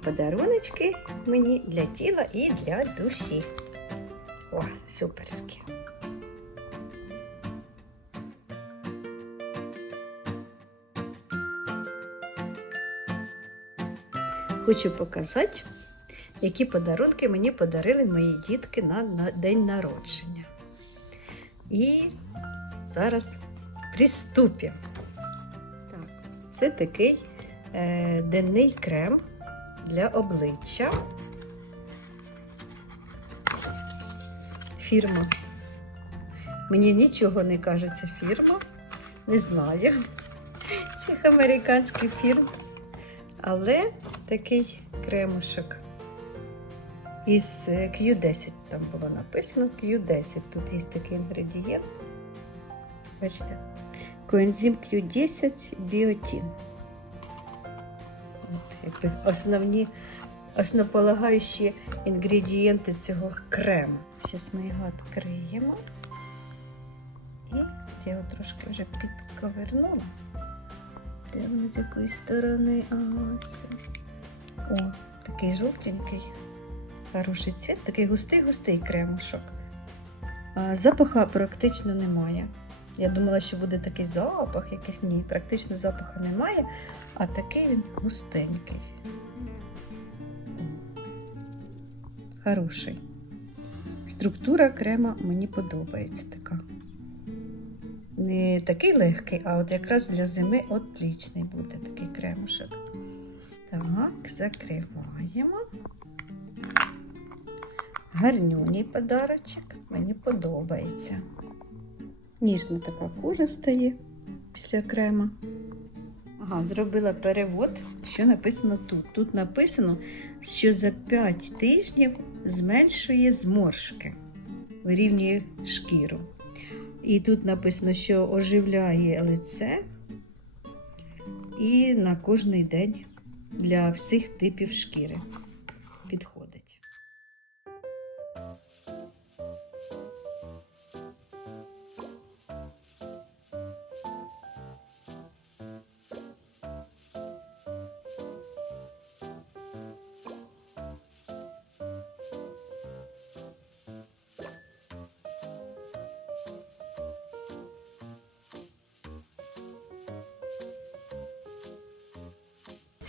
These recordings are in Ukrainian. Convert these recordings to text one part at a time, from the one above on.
подаруночки мені для тіла і для душі. О, суперські. Хочу показати, які подарунки мені подарили мої дітки на, день народження. І зараз приступимо. Так, це такий е, денний крем для обличчя. Фірма. Мені нічого не каже ця фірма. Не знаю цих американських фірм. Але такий кремушок із е, Q10 там було написано Q10. Тут є такий інгредієнт. Бачите? Коензим Q10 біотін. Якби основні, основополагаючі інгредієнти цього крему. Зараз ми його відкриємо. І я його трошки вже підковернула. Де з якої сторони? Ось. О, такий жовтенький. Хороший цвіт, такий густий-густий кремушок. Запаха практично немає. Я думала, що буде такий запах, якийсь ні, практично запаху немає, а такий він густенький. Хороший. Структура крема мені подобається така. Не такий легкий, а от якраз для зими отлічний буде такий кремушок. Так, закриваємо. Гарнюній подарочок, мені подобається. Ніжна така кожа стає після крема. Ага, зробила перевод, що написано тут. Тут написано, що за 5 тижнів зменшує зморшки, вирівнює шкіру. І тут написано, що оживляє лице і на кожний день для всіх типів шкіри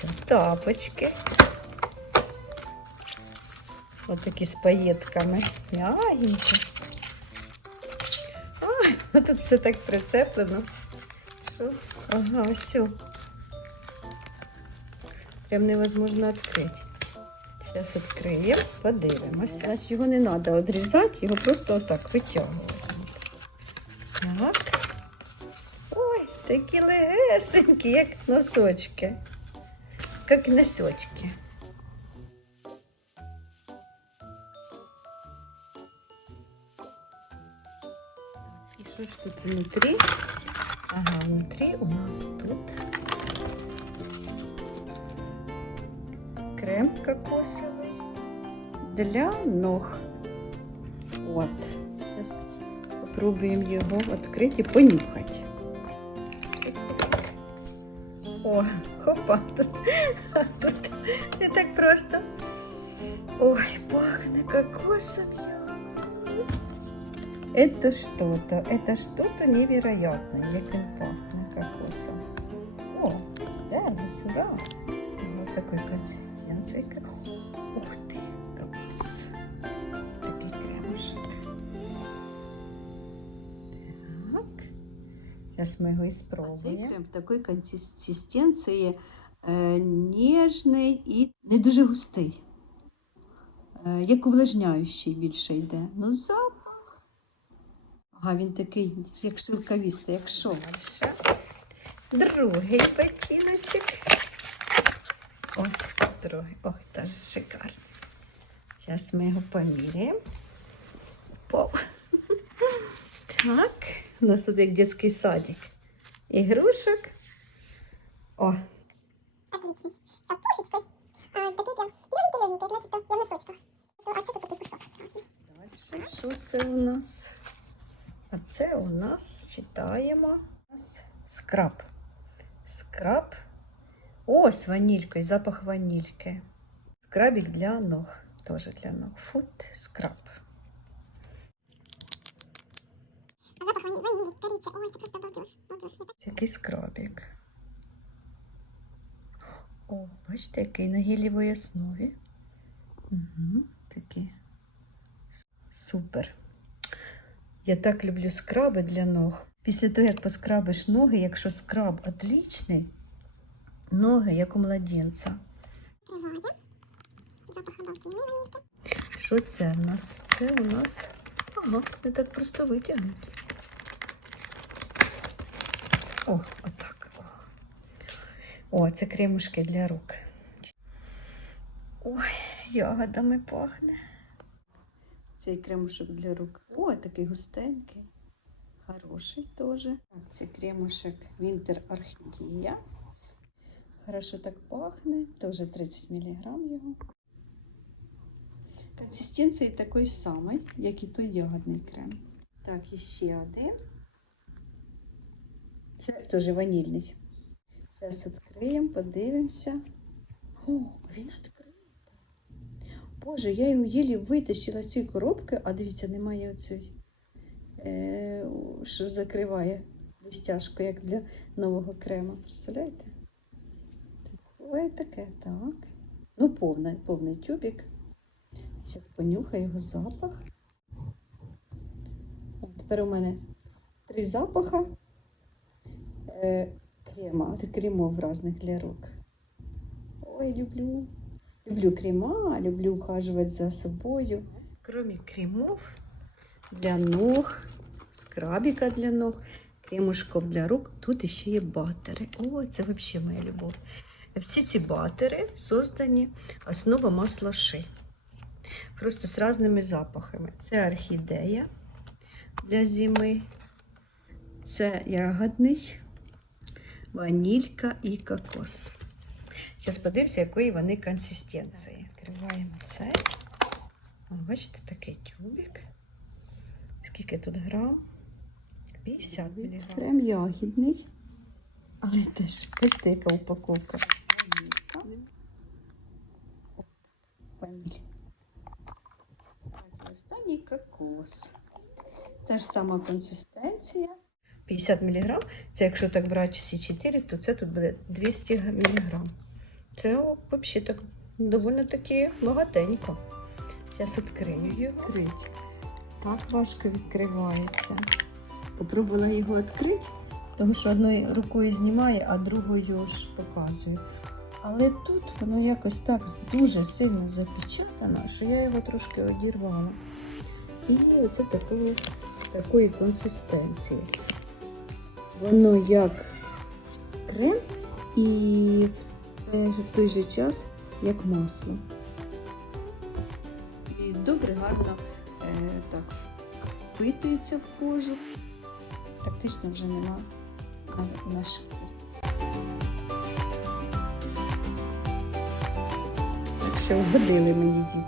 Це тапочки. Ось такі з паєтками. Мягенькі. А тут все так прицеплено. Що? Ага, все. Прям невозможно відкрити. Зараз відкриємо, подивимось. Значить, його не треба відрізати, його просто отак витягувати. Так. Ой, такі легесенькі, як носочки. Как носочки. И что ж тут внутри? Ага, внутри у нас тут крем кокосовый для ног. Вот. Сейчас попробуем его открыть и понюхать. О, хопа, тут, тут не так просто. Ой, пахнет кокосом. Это что-то, это что-то невероятное, як він пахне кокосом. О, стерли сюда. Вот такой консистенции. Ух ты, Сейчас мы его испробуем. крем такої консистенції е, ніжний і не дуже густий. Е, як увлажняючий більше йде. Ну, запах. Ага, він такий, як шилковістий, як шов. Другий ботиночок. Ой, другий. Ой, теж шикарний. Зараз ми його поміряємо. Пол. Так. У нас тут як дитячий садик. Ігрушок. О. А це тут такий пушок далі. Що це у нас? А це у нас читаємо. У нас скраб. Скраб. О, з ванількою, запах ванільки. Скрабик для ног. Тоже для ног. Фут скраб. Запах ван- ванілі, кориці. Ой, це просто балдеж. Балдеж. Я так Який скрабик. О, бачите, який на гелівій основі. Угу, такий. Супер. Я так люблю скраби для ног. Після того, як поскрабиш ноги, якщо скраб отлічний, ноги як у младенця. Що це в нас? Це у нас. Ага, не так просто витягнути. О, отак. О, це кремушки для рук. Ой, ягодами пахне. Цей кремушок для рук. О, такий густенький. Хороший теж. Це кремушек Winter Orchidea. Хорошо так пахне. Теж 30 мг його. Консистенції такої самої, як і той ягодний крем. Так, ще один. Це теж ванільний. Зараз відкриємо, подивимося. О, він відкритий. Боже, я його єлі витащила з цієї коробки, а дивіться, немає оцей, е, що закриває листяшку, як для нового крему. Представляєте? Буває таке, так. Ну, повний, повний тюбик. Зараз понюхаю його запах. Тепер у мене три запаха крема, от кремов різних для рук. Ой, люблю. Люблю крема, люблю ухаживать за собою. Кроме кремов для ног, скрабика для ног, кремушков для рук, тут ще є батери. О, це взагалі моя любов. Всі ці батери создані основа масла ши. Просто з різними запахами. Це орхідея для зими, це ягодний, ванілька і кокос. Зараз подивимося, якої вони консистенції. Відкриваємо. О, бачите, такий тюбик. Скільки тут грам? 50 мг. Крем ягідний. Але теж, бачите, яка упаковка. Ваніль. Останній кокос. Та ж сама консистенція. 50 мг. Це якщо так брати всі 4, то це тут буде 200 мг. Це взагалі так доволі таки багатенько. Зараз відкрию його. Так важко відкривається. Попробувала його відкрити. Тому що одною рукою знімає, а другою ж показує. Але тут воно якось так дуже сильно запечатано, що я його трошки одірвала. І оце такої, такої консистенції. Воно як крем і в, в той же час як масло. І добре, гарно е, так впитується в кожу. Практично вже нема на, на шкірі. Так що вгодили мені діти.